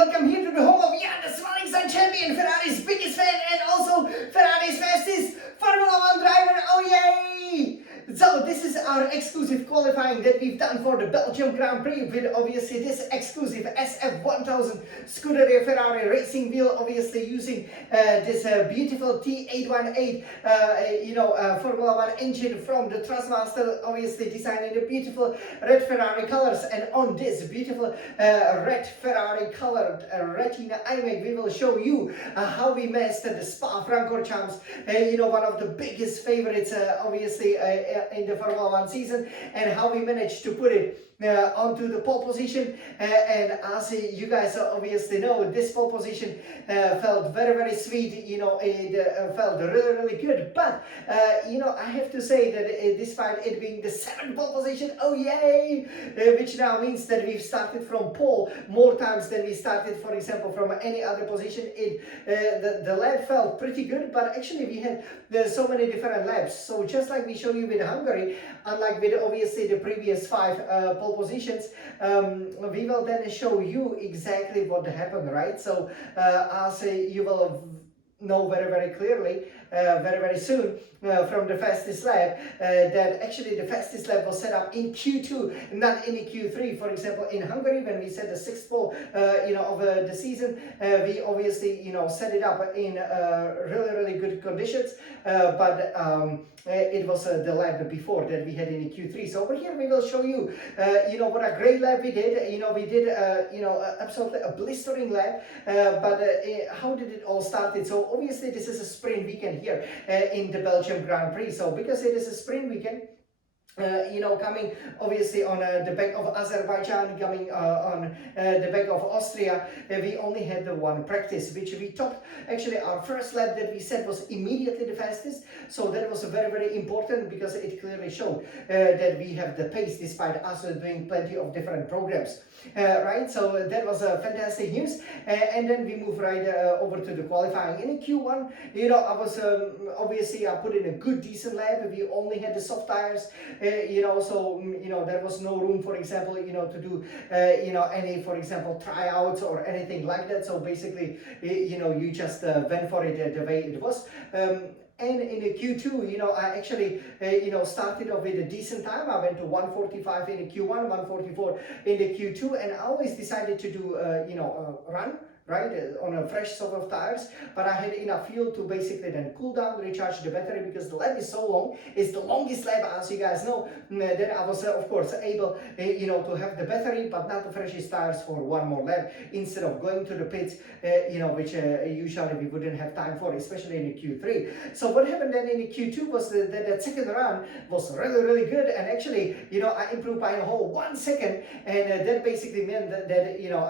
welcome here to the home of Jan, the Smiling Sun champion, Ferrari's biggest fan and also Ferrari's fastest Formula 1 driver. Oh yay! So this is our exclusive qualifying that we've done for the Belgian Grand Prix with obviously this exclusive SF1000 Scuderia Ferrari racing wheel, obviously using this beautiful T818 Formula 1 engine from the Trustmaster, obviously designed in the beautiful red Ferrari colors. And on this beautiful red Ferrari colored retina iMac, we will show you how we mastered the Spa-Francorchamps, one of the biggest favorites obviously in the Formula 1 season, and how we managed to put it onto the pole position. And as you guys obviously know, this pole position felt very sweet. It felt really good. But I have to say that despite it being the 7th pole position, oh yay, which now means that we've started from pole more times than we started, for example, from any other position. The lap felt pretty good, but actually we had so many different laps. So just like we show you with Hungary, unlike with obviously the previous 5 pole positions, we will then show you exactly what happened, right? So as you will know very clearly very soon from the fastest lap, that actually the fastest lap was set up in Q2, not in Q3. For example, in Hungary, when we set the 6th pole of the season, we obviously set it up in really good conditions, but it was the lap before that we had in Q3. So over here we will show you what a great lap we did. We did absolutely a blistering lap, but how did it all started? So obviously this is a sprint weekend here in the Belgian Grand Prix. So because it is a sprint weekend, coming obviously on the back of Azerbaijan, coming on the back of Austria, we only had the one practice, which we topped. Actually, our first lap that we set was immediately the fastest, so that was very important, because it clearly showed that we have the pace despite us doing plenty of different programs. Right, so that was fantastic news. And then we move right over to the qualifying. In Q1, I was obviously I put in a good decent lap. We only had the soft tires, so there was no room, for example, to do any, for example, tryouts or anything like that. So basically, you just went for it the way it was. And in the Q2, I actually, started off with a decent time. I went to 1:45 in the Q1, 1:44 in the Q2, and I always decided to do, run, right, on a fresh set of tires. But I had enough fuel to basically then cool down, recharge the battery, because the lap is so long. It's the longest lap, as you guys know. Then I was, of course, able, to have the battery, but not the freshest tires for one more lap, instead of going to the pits, which usually we wouldn't have time for, especially in the Q3. So what happened then in the Q2 was that second run was really good, and actually, I improved by a whole 1 second, and that basically meant that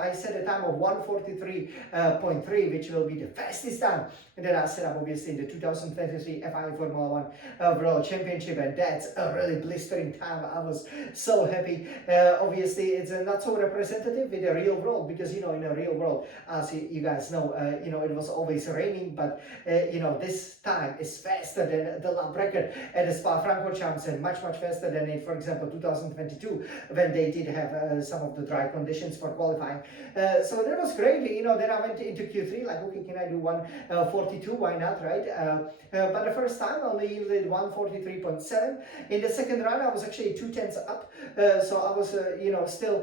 I set a time of 1:43.3, which will be the fastest time. And then I set up obviously the 2023 FIA Formula 1 World Championship, and that's a really blistering time. I was so happy. Obviously, it's not so representative with the real world, because in the real world, as you guys know, it was always raining, but this time is faster than the lap record at the Spa-Francorchamps, and much faster than in, for example, 2022, when they did have some of the dry conditions for qualifying. So that was great. Then I went into Q3 like, okay, can I do 1:42? Why not, right? But the first time I only yielded 1:43.7. In the second run, I was actually 2/10 up, so I was still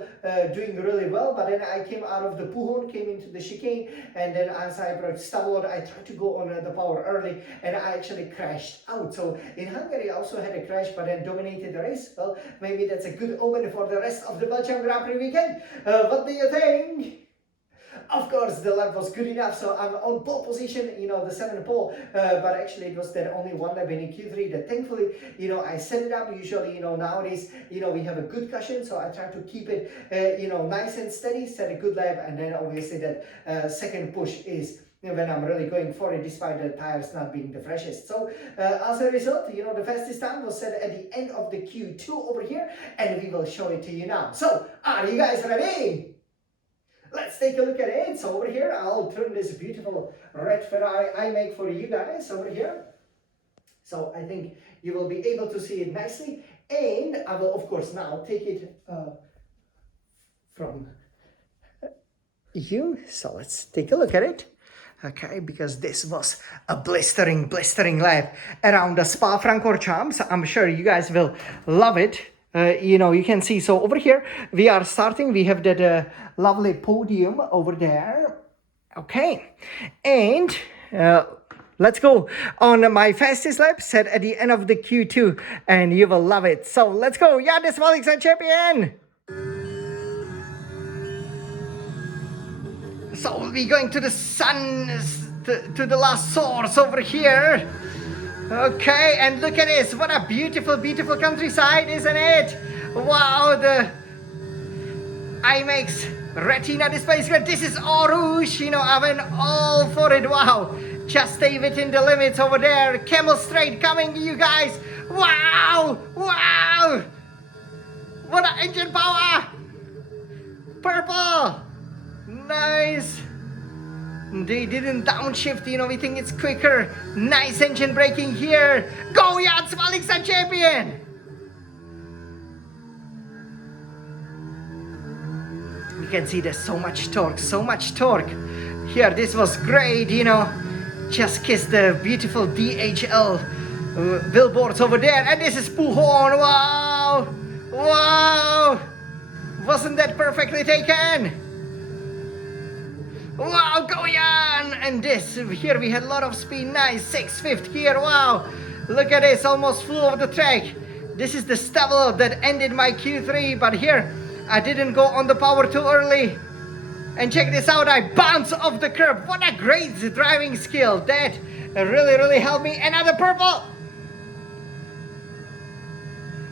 doing really well. But then I came out of the Pujon, came into the chicane, and then as I approached Stavlod, I tried to go on the power early, and I actually crashed out. So in Hungary, I also had a crash, but then dominated the race. Well, maybe that's a good omen for the rest of the Belgian Grand Prix weekend. What do you think? Of course, the lap was good enough, so I'm on pole position, the 7th pole, but actually it was there only one lap in Q3 that thankfully, I set it up. Usually, nowadays, we have a good cushion, so I try to keep it, nice and steady, set a good lap, and then obviously that second push is when I'm really going for it, despite the tires not being the freshest. So as a result, the fastest time was set at the end of the Q2 over here, and we will show it to you now. So, are you guys ready? Let's take a look at it. So over here, I'll turn this beautiful red Ferrari iMac for you guys over here. So I think you will be able to see it nicely. And I will, of course, now take it from you. So let's take a look at it. Okay, because this was a blistering lap around the Spa-Francorchamps. I'm sure you guys will love it. You can see, so over here we are starting. We have that lovely podium over there. Okay, and let's go on my fastest lap set at the end of the Q2, and you will love it. So let's go. Yeah, this Alex champion. So we're going to the sun, to the last source over here. Okay, and look at this. What a beautiful countryside, isn't it? Wow, the IMAX Retina display screen. This is Eau Rouge. I went all for it. Wow. Just stay within the limits over there. Camel straight coming, you guys. Wow. Wow. What an engine power. Purple. Nice. They didn't downshift, we think it's quicker. Nice engine braking here. Go, Jan Svaliksa champion! You can see there's so much torque. Here, this was great, Just kiss the beautiful DHL billboards over there. And this is Pujon. Wow! Wow! Wasn't that perfectly taken? Wow, go Jan! And this, here we had a lot of speed, nice, 6/5 here, wow! Look at this, almost flew off the track. This is the stubble that ended my Q3, but here, I didn't go on the power too early. And check this out, I bounced off the curb. What a great driving skill. That really helped me. Another purple!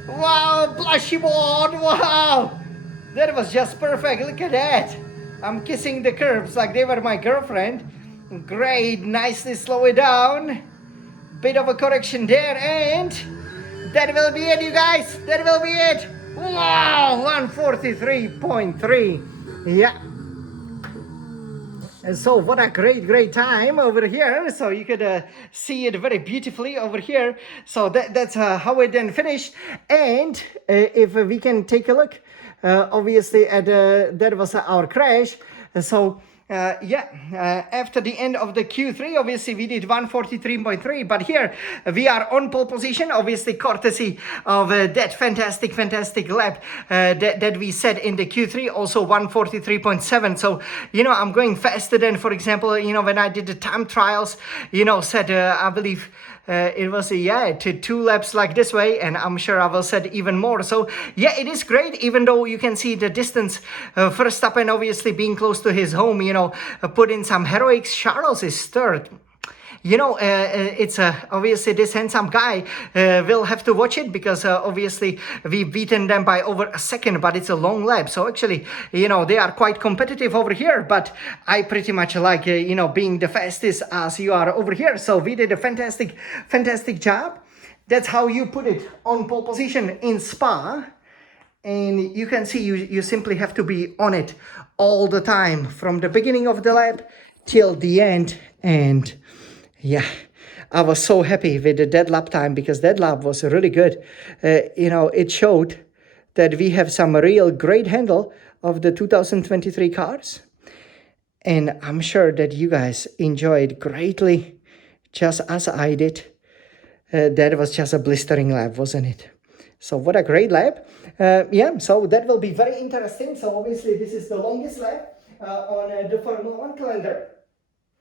Wow, blushy board, wow! That was just perfect, look at that. I'm kissing the curbs like they were my girlfriend. Great, nicely slow it down. Bit of a correction there, and that will be it, you guys. That will be it. Wow, 143.3. Yeah. And so what a great time over here. So you could see it very beautifully over here. So that's how it then finished. And if we can take a look, obviously that was our crash. So after the end of the Q3, obviously we did 143.3, but here we are on pole position, obviously courtesy of that fantastic lap that we set in the Q3, also 143.7. So I'm going faster than, for example, when I did the time trials, set I believe it was to 2 laps like this way, and I'm sure I will set even more. So yeah, it is great, even though you can see the distance. First up, and obviously being close to his home, put in some heroics. Charles is third. It's obviously this handsome guy will have to watch it, because obviously we've beaten them by over a second, but it's a long lap. So actually, they are quite competitive over here, but I pretty much like, being the fastest as you are over here. So we did a fantastic job. That's how you put it on pole position in Spa. And you can see you simply have to be on it all the time, from the beginning of the lap till the end. And yeah, I was so happy with that lap time, because that lap was really good. It showed that we have some real great handle of the 2023 cars. And I'm sure that you guys enjoyed greatly, just as I did. That was just a blistering lap, wasn't it? So what a great lap. So that will be very interesting. So obviously this is the longest lap on the Formula 1 calendar.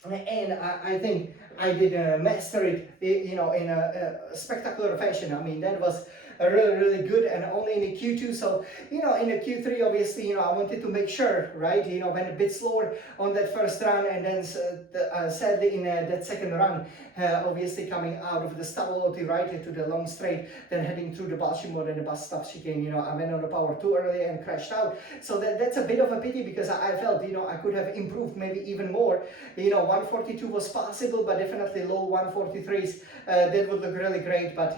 And I think I did master it, in a spectacular fashion. I mean, that was really good, and only in the Q2. So, in the Q3, obviously, I wanted to make sure, right, went a bit slower on that first run, and then sadly in that second run, obviously coming out of the Stavoloti, right, to the long straight, then heading through the Baltimore and the bus stop chicane, I went on the power too early and crashed out. So that's a bit of a pity, because I felt, I could have improved maybe even more. 142 was possible, but definitely low 143s, that would look really great, but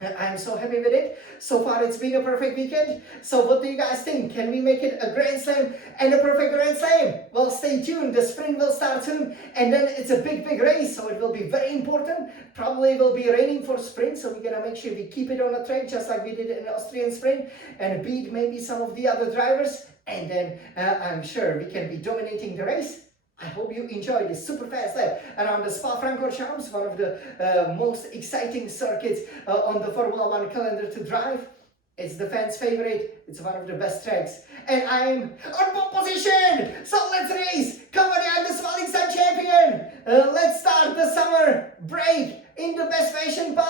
I'm so happy with it. So far it's been a perfect weekend. So what do you guys think? Can we make it a Grand Slam and a perfect Grand Slam? Well, stay tuned. The sprint will start soon, and then it's a big race, so it will be very important. Probably will be raining for sprint, so we're gonna make sure we keep it on the track just like we did in the Austrian sprint, and beat maybe some of the other drivers. and then I'm sure we can be dominating the race. I hope you enjoy this super fast lap around the Spa-Francorchamps, one of the most exciting circuits on the Formula One calendar to drive. It's the fans' favorite, it's one of the best tracks, and I'm on pole position! So let's race! Come on, I'm the Sun champion! Let's start the summer break in the best fashion possible!